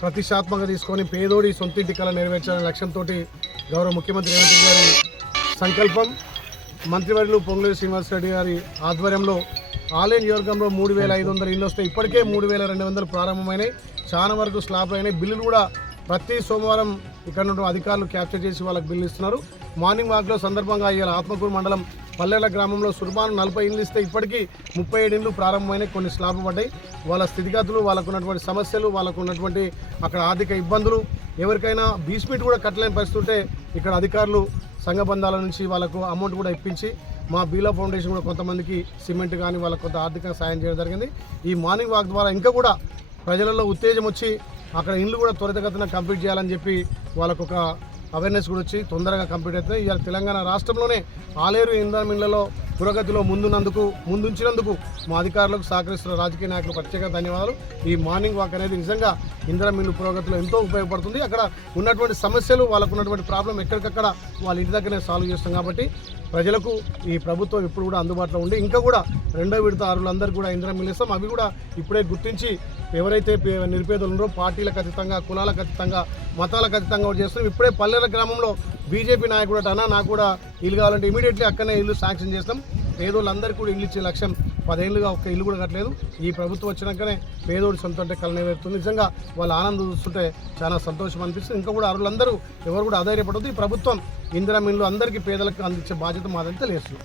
ప్రతిష్టాత్మక తీసుకొని పేదోడి సొంతింటి కళ నెరవేర్చాలనే లక్ష్యంతో గౌరవ ముఖ్యమంత్రి రేవంత్ రెడ్డి గారి సంకల్పం మంత్రివర్యులు పొంగులేరు శ్రీనివాసరెడ్డి గారి ఆధ్వర్యంలో ఆలయ నియోజకంలో మూడు వేల ఐదు వందల ఇళ్ళు వస్తాయి ఇప్పటికే మూడు వేల రెండు వందలు ప్రారంభమైనాయి. చాలా వరకు స్లాబ్ అయినాయి. బిల్లులు కూడా ప్రతి సోమవారం ఇక్కడ నుండి అధికారులు క్యాప్చర్ చేసి వాళ్ళకి బిల్లు ఇస్తున్నారు. మార్నింగ్ వాక్లో సందర్భంగా ఇవాళ ఆత్మకూరు మండలం పల్లెల గ్రామంలో సుర్బాను నలభై ఇండ్లు ఇస్తే ఇప్పటికీ ముప్పై ఏడు ఇండ్లు ప్రారంభమైనాయి కొన్ని స్లాబ్ పడ్డాయి. వాళ్ళ స్థితిగతులు వాళ్ళకు ఉన్నటువంటి సమస్యలు వాళ్ళకు ఉన్నటువంటి అక్కడ ఆర్థిక ఇబ్బందులు ఎవరికైనా బీస్మీట్ కూడా కట్టలేని పరిస్థితి ఉంటే ఇక్కడ అధికారులు సంఘ బంధాల నుంచి వాళ్ళకు అమౌంట్ కూడా ఇప్పించి మా బీలా ఫౌండేషన్ కూడా కొంతమందికి సిమెంట్ కానీ వాళ్ళకు కొంత ఆర్థిక సాయం చేయడం జరిగింది. ఈ మార్నింగ్ వాక్ ద్వారా ఇంకా కూడా ప్రజలలో ఉత్తేజం వచ్చి అక్కడ ఇండ్లు కూడా త్వరితగతిన కంప్లీట్ చేయాలని చెప్పి వాళ్ళకు ఒక అవేర్నెస్ కూడా వచ్చి తొందరగా కంప్లీట్ అవుతుంది. ఇవాళ తెలంగాణ రాష్ట్రంలోనే ఆలేరు ఇంధన మిల్లలో పురోగతిలో ముందున్నందుకు ముందుంచినందుకు మా అధికారులకు సహకరిస్తున్న రాజకీయ నాయకులు ప్రత్యేక ధన్యవాదాలు. ఈ మార్నింగ్ వాక్ అనేది నిజంగా ఇంధన మిల్లు పురోగతిలో ఎంతో ఉపయోగపడుతుంది. అక్కడ ఉన్నటువంటి సమస్యలు వాళ్ళకు ఉన్నటువంటి ప్రాబ్లం ఎక్కడికక్కడ వాళ్ళ ఇంటి దగ్గరనే సాల్వ్ చేస్తాం కాబట్టి ప్రజలకు ఈ ప్రభుత్వం ఇప్పుడు కూడా అందుబాటులో ఉండి ఇంకా కూడా రెండో విడత అరువులందరూ కూడా ఇంద్ర మిల్లు ఇస్తాం. అవి కూడా ఇప్పుడే గుర్తించి ఎవరైతే పే- నిరుపేదలు ఉన్నారో పార్టీలకు అతీతంగా కులాలకు అతీతంగా మతాలకు అతీతంగా కూడా చేస్తున్నాం. ఇప్పుడే పల్లెల గ్రామంలో బీజేపీ నాయకుడు అట, అన్నా నాకు కూడా ఇల్లు కావాలంటే ఇమీడియట్లీ అక్కడనే ఇల్లు శాంక్షన్ చేస్తాం. పేదోళ్ళందరికీ కూడా ఇల్లు ఇచ్చే లక్ష్యం పదేళ్ళుగా ఒక్క ఇల్లు కూడా కట్టలేదు. ఈ ప్రభుత్వం వచ్చినాకనే పేదోడి సొంత అంటే కళ నెరవేరుతుంది. నిజంగా వాళ్ళ ఆనందం చూస్తుంటే చాలా సంతోషం అనిపిస్తుంది. ఇంకా కూడా అరులందరూ ఎవరు కూడా ఆధైర్యపడదు ఈ ప్రభుత్వం ఇందిరా మిల్లు అందరికీ పేదలకు అందించే బాధ్యత మాదని తెలియజేస్తుంది